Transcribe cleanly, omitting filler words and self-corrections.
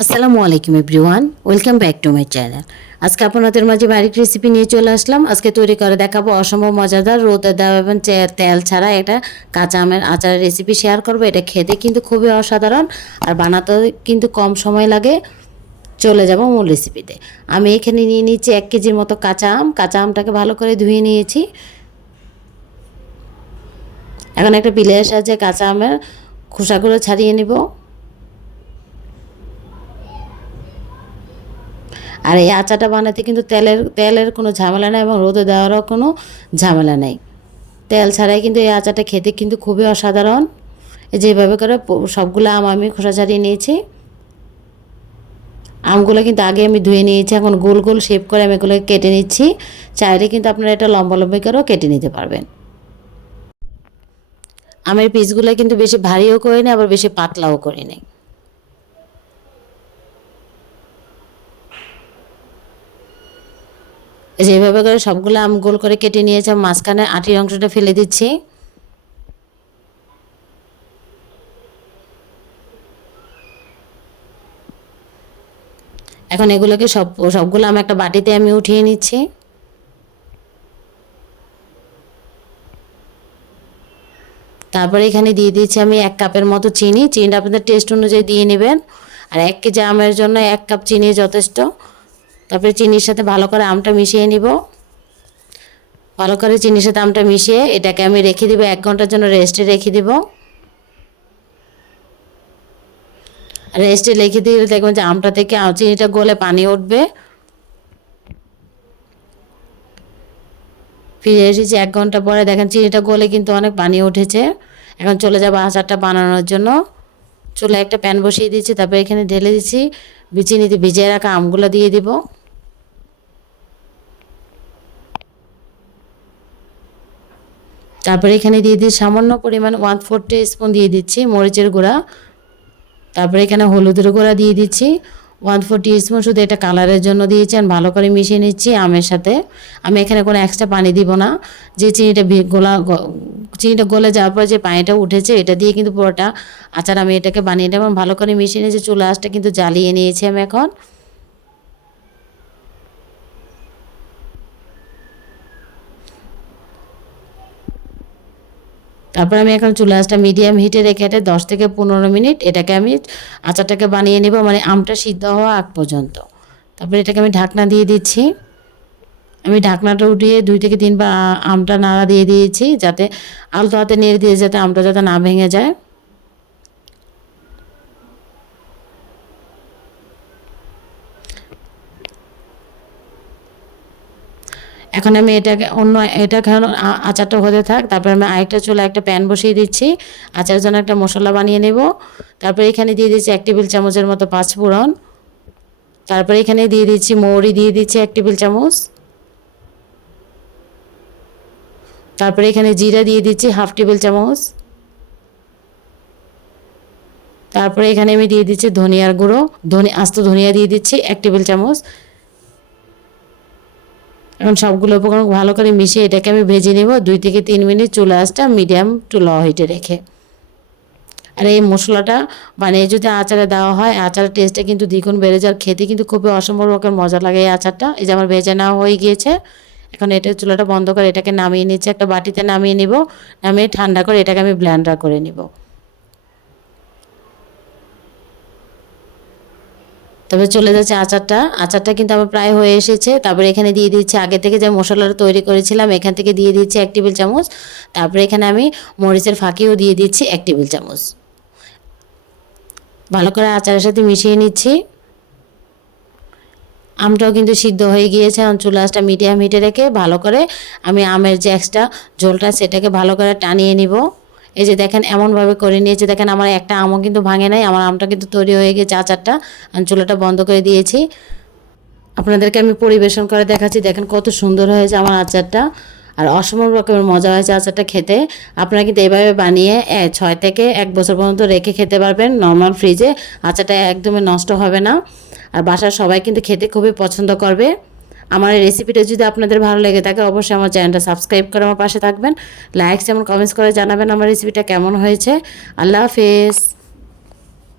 আসসালামু আলাইকুম everyone, welcome back to my channel. আজকে আপনাদের মাঝে বাড়ির রেসিপি নিয়ে চলে আসলাম। আজকে তৈরি করে দেখাবো অসম্ভব মজাদার রোদে দেওয়া এবং তেল ছাড়া এটা কাঁচা আমের আচারের রেসিপি শেয়ার করবো। এটা খেতে কিন্তু খুবই অসাধারণ আর বানাতেও কিন্তু কম সময় লাগে। চলে যাব মূল রেসিপিতে। আমি এখানে নিয়ে নিচ্ছি 1 কেজির মতো কাঁচা আম। কাঁচা আমটাকে ভালো করে ধুয়ে নিয়েছি। এখন একটা পিলের সাহায্যে কাঁচা আমের খোসাগুলো ছাড়িয়ে নিব। আর এই আচারটা বানাতে কিন্তু তেলের কোনো ঝামেলা নেই এবং রোদে দেওয়ারও কোনো ঝামেলা নেই। তেল ছাড়াই কিন্তু এই আচারটা খেতে কিন্তু খুবই অসাধারণ। যেভাবে করে সবগুলো আম আমি খোসা ছাড়িয়ে নিয়েছি। আমগুলো কিন্তু আগে আমি ধুয়ে নিয়েছি। এখন গোল গোল শেপ করে আমি এগুলোকে কেটে নিচ্ছি। চাইলে কিন্তু আপনারা এটা লম্বা লম্বা করেও কেটে নিতে পারবেন। আমের পিসগুলো কিন্তু বেশি ভারীও করে নিই, আবার বেশি পাতলাও করে নিই। যেভাবে করে সবগুলো আম গোল করে কেটে নিয়েছি। মাঝখানে আটির অংশটা ফেলে দিচ্ছি। এখন এগুলোকে সবগুলো আম একটা বাটিতে আমি উঠিয়ে নিচ্ছি। তারপরে এখানে দিয়ে দিচ্ছি আমি 1 কাপের মতো চিনি। চিনিটা আপনাদের টেস্ট অনুযায়ী দিয়ে নেবেন। আর 1 কেজি আমের জন্য 1 কাপ চিনি যথেষ্ট। তারপরে চিনির সাথে ভালো করে আমটা মিশিয়ে নিব। ভালো করে চিনির সাথে আমটা মিশিয়ে এটাকে আমি রেখে দিব, 1 ঘন্টার জন্য রেস্টে রেখে দিব। রেস্টে রেখে দিলে দেখবেন যে আমটা থেকে চিনিটা গলে পানি উঠবে। ফিরে এসেছি 1 ঘন্টা পরে, দেখেন চিনিটা গলে কিন্তু অনেক পানি উঠেছে। এখন চলে যাব আচারটা বানানোর জন্য। চুলায় একটা প্যান বসিয়ে দিচ্ছি। তারপরে এখানে ঢেলে দিচ্ছি চিনিতে ভিজিয়ে রাখা আমগুলো দিয়ে দিব। তারপরে এখানে দিয়ে দিচ্ছি সামান্য পরিমাণ 1/4 টিস্পুন দিয়ে দিচ্ছি মরিচের গুঁড়া। তারপরে এখানে হলুদের গুঁড়া দিয়ে দিচ্ছি 1/4 টিস্পুন, শুধু এটা কালারের জন্য দিয়েছি। আর ভালো করে মিশিয়ে নিচ্ছি আমের সাথে। আমি এখানে কোনো এক্সট্রা পানি দিব না। যে চিনিটা গলে যাওয়ার পর যে পানিটা উঠেছে এটা দিয়ে কিন্তু পুরোটা আচার আমি এটাকে বানিয়ে নেব। ভালো করে মিশিয়ে নিয়েছি। চুলা আঁচটা কিন্তু জ্বালিয়ে নিয়েছি আমি এখন। তারপর আমি এখন চুলা আঁচটা মিডিয়াম হিটে রেখে 10 থেকে 15 মিনিট এটাকে আমি আচারটাকে বানিয়ে নেব, মানে আমটা সিদ্ধ হওয়া আগ পর্যন্ত। তারপরে এটাকে আমি ঢাকনা দিয়ে দিচ্ছি। আমি ঢাকনাটা উঠিয়ে 2 থেকে 3 বার আমটা নাড়া দিয়ে দিয়েছি, যাতে আলতো হাতে নেড়ে দিয়ে যাতে আমটা যাতে না ভেঙে যায়। এখন আমি এটাকে আচারটা হতে থাক। তারপর আমি আরেকটা চুলায় একটা প্যান বসিয়ে দিচ্ছি। আচারের জন্য একটা মশলা বানিয়ে নেব। তারপরে এখানে দিয়ে দিচ্ছি 1 টেবিল চামচের মতো পাঁচফোড়ন। তারপরে এখানে দিয়ে দিচ্ছি মৌরি, দিয়ে দিচ্ছি 1 টেবিল চামচ। তারপরে এখানে জিরা দিয়ে দিচ্ছি 1/2 টেবিল চামচ। তারপরে এখানে আমি দিয়ে দিচ্ছি ধনিয়ার গুঁড়ো, আস্ত ধনিয়া দিয়ে দিচ্ছি 1 টেবিল চামচ। এখন সবগুলো উপকরণ ভালো করে মিশিয়ে এটাকে আমি ভেজে নেব 2 থেকে 3 মিনিট চুলা আঁচটা মিডিয়াম টু লো হিটে রেখে। আর এই মশলাটা বানিয়ে যদি আচারে দেওয়া হয়, আচারের টেস্টটা কিন্তু দ্বিগুণ বেড়ে যায়। খেতে কিন্তু খুবই অসম্ভব রকম মজা লাগে এই আচারটা। এই যে আমার ভেজে নেওয়া হয়ে গিয়েছে। এখন এটা চুলাটা বন্ধ করে এটাকে নামিয়ে নিচ্ছে, একটা বাটিতে নামিয়ে নিব। নামিয়ে ঠান্ডা করে এটাকে আমি ব্লেন্ডার করে নিব। তবে চলে যাচ্ছে আচারটা কিন্তু আমার প্রায় হয়ে এসেছে। তারপরে এখানে দিয়ে দিচ্ছি আগে থেকে যে মশলাটা তৈরি করেছিলাম, এখান থেকে দিয়ে দিচ্ছি 1 টেবিল চামচ। তারপরে এখানে আমি মরিচের ফাঁকিও দিয়ে দিচ্ছি 1 টেবিল চামচ। ভালো করে আচারের সাথে মিশিয়ে নিচ্ছি। আমটাও কিন্তু সিদ্ধ হয়ে গিয়েছে। এখন চুলা আঁচটা মিডিয়াম হিটে রেখে ভালো করে আমি আমের যে এক্সট্রা ঝোলটা সেটাকে ভালো করে টানিয়ে নিব। এই যে দেখেন এমনভাবে করে নিয়েছি। দেখেন আমার একটা আমও কিন্তু ভাঙে নাই। আমার আমটা কিন্তু তৈরি হয়ে গেছে আচারটা। আমি চুলাটা বন্ধ করে দিয়েছি। আপনাদেরকে আমি পরিবেশন করে দেখাচ্ছি। দেখেন কত সুন্দর হয়েছে আমার আচারটা। আর অসম্ভব রকমের মজা হয়েছে আচারটা খেতে। আপনারা কিন্তু এভাবে বানিয়ে 6 থেকে 1 বছর পর্যন্ত রেখে খেতে পারবেন নর্মাল ফ্রিজে। আচারটা একদমই নষ্ট হবে না। আর বাসার সবাই কিন্তু খেতে খুবই পছন্দ করবে। আমার এই রেসিপিটা যদি আপনাদের ভালো লেগে থাকে অবশ্যই আমার চ্যানেলটা সাবস্ক্রাইব করে আমার পাশে থাকবেন। লাইক এবং কমেন্টস করে জানাবেন আমার রেসিপিটা কেমন হয়েছে। আল্লাহ হাফেজ।